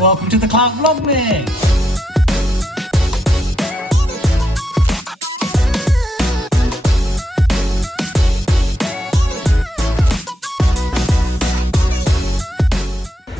Welcome to the Klowt Vlogmas.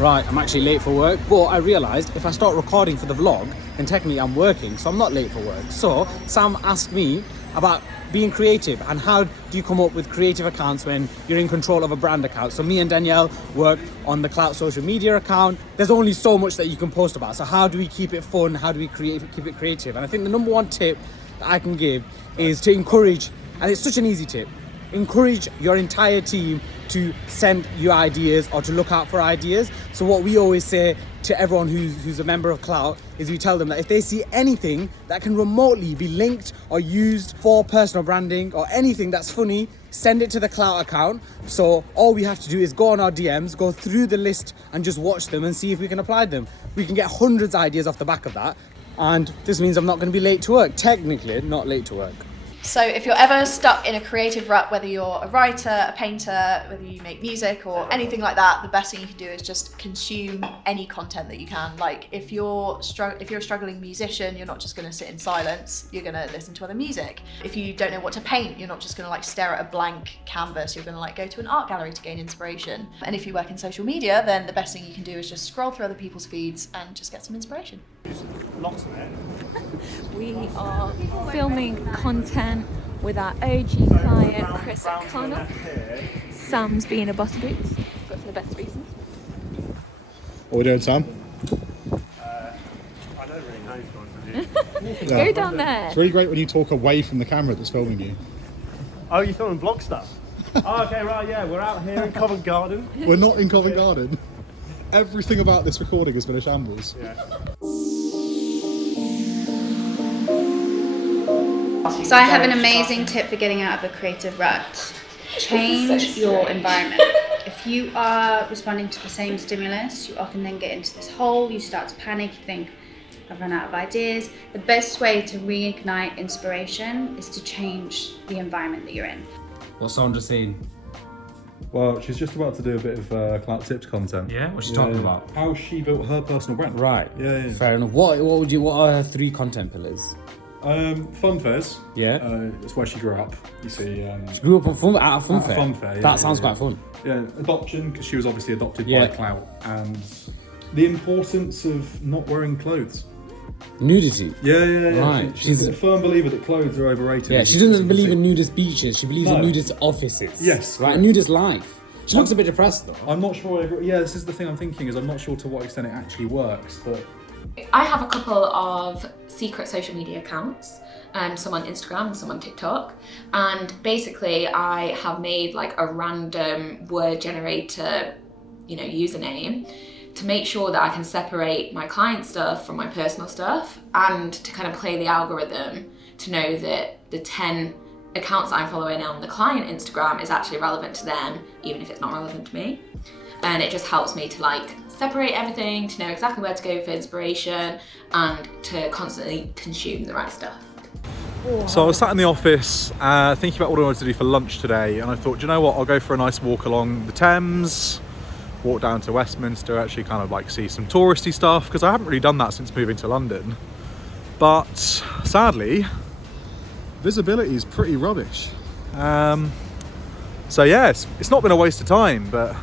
Right, I'm actually late for work, but I realised if I start recording for the vlog, then technically I'm working, so I'm not late for work. So Sam asked me about being creative and how do you come up with creative accounts when you're in control of a brand account. So me and Danielle work on the Klowt social media account. There's only so much that you can post about. So how do we keep it fun? How do we keep it creative? And I think the number one tip that I can give is to encourage, and it's such an easy tip, encourage your entire team to send you ideas or to look out for ideas. So what we always say to everyone who's a member of Klowt is we tell them that if they see anything that can remotely be linked or used for personal branding or anything that's funny, send it to the Klowt account. So all we have to do is go on our DMs, go through the list and just watch them and see if we can apply them. We can get hundreds of ideas off the back of that. And this means I'm not going to be late to work. Technically, not late to work. So if you're ever stuck in a creative rut, whether you're a writer, a painter, whether you make music or anything like that, the best thing you can do is just consume any content that you can. Like if you're a struggling musician, you're not just going to sit in silence, you're going to listen to other music. If you don't know what to paint, you're not just going to like stare at a blank canvas, you're going to like go to an art gallery to gain inspiration. And if you work in social media, then the best thing you can do is just scroll through other people's feeds and just get some inspiration. Lots of it. We are filming content with our OG client, Chris O'Connell. Sam's being a boss boots, but for the best reasons. What are we doing, Sam? I don't really know, to be honest with you. Go down there. It's really great when you talk away from the camera that's filming you. Oh, you're filming vlog stuff? Oh, okay, right, yeah, we're out here in Covent Garden. We're not in Covent Garden. Everything about this recording has been a shambles. Yeah. So I have an amazing tip for getting out of a creative rut. Change your environment. If you are responding to the same stimulus, you often then get into this hole, you start to panic, you think, I've run out of ideas. The best way to reignite inspiration is to change the environment that you're in. What's Sandra saying? Well, she's just about to do a bit of Klowt Tips content. Yeah? What's she talking about? How she built her personal brand. Right. Yeah. Fair enough. What are her 3 content pillars? Fun fairs. Yeah. It's where she grew up. You see. She grew up at a fun fair. Fun fair. Yeah, that sounds quite fun. Yeah. Adoption, because she was obviously adopted Yeah. by Klowt, and the importance of not wearing clothes. Nudity. Yeah. Right. She's a firm believer that clothes are overrated. Yeah, she doesn't believe in nudist beaches. She believes in No. nudist offices. Yes. Right, nudist life. She looks a bit depressed though. I'm not sure I agree. Yeah, this is the thing I'm thinking, is I'm not sure to what extent it actually works, but I have a couple of secret social media accounts, some on Instagram and some on TikTok, and basically I have made like a random word generator, username to make sure that I can separate my client stuff from my personal stuff, and to kind of play the algorithm to know that the 10 accounts that I'm following on the client Instagram is actually relevant to them, even if it's not relevant to me. And it just helps me to like separate everything, to know exactly where to go for inspiration, and to constantly consume the right stuff. So I was sat in the office thinking about what I wanted to do for lunch today, and I thought, do you know what, I'll go for a nice walk along the Thames, walk down to Westminster, actually kind of like see some touristy stuff, because I haven't really done that since moving to London. But sadly, visibility is pretty rubbish. So yeah, it's not been a waste of time, but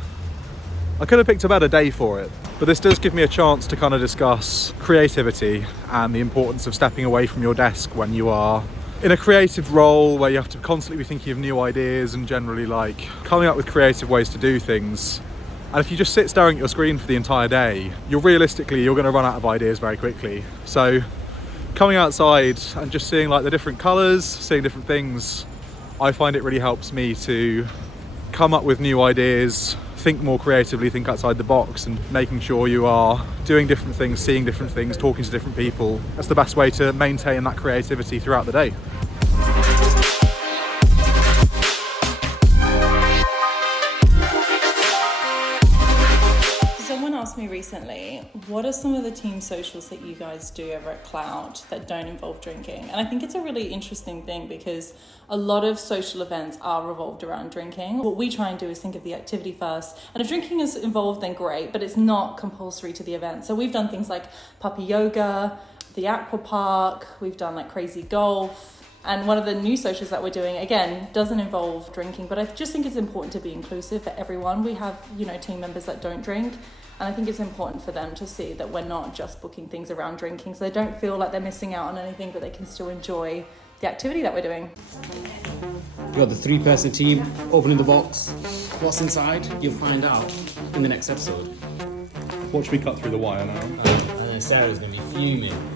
I could have picked a better day for it. But this does give me a chance to kind of discuss creativity and the importance of stepping away from your desk when you are in a creative role where you have to constantly be thinking of new ideas and generally like coming up with creative ways to do things. And if you just sit staring at your screen for the entire day, you're going to run out of ideas very quickly. So coming outside and just seeing like the different colours, seeing different things, I find it really helps me to come up with new ideas, think more creatively, think outside the box, and making sure you are doing different things, seeing different things, talking to different people. That's the best way to maintain that creativity throughout the day. Someone asked me recently, what are some of the team socials that you guys do over at Klowt that don't involve drinking? And I think it's a really interesting thing because a lot of social events are revolved around drinking. What we try and do is think of the activity first. And if drinking is involved, then great, but it's not compulsory to the event. So we've done things like puppy yoga, the aqua park, we've done like crazy golf. And one of the new socials that we're doing, again, doesn't involve drinking, but I just think it's important to be inclusive for everyone. We have, team members that don't drink, and I think it's important for them to see that we're not just booking things around drinking, so they don't feel like they're missing out on anything, but they can still enjoy the activity that we're doing. You're the 3-person team, opening the box. What's inside? You'll find out in the next episode. Watch me cut through the wire now. And then Sarah's going to be fuming.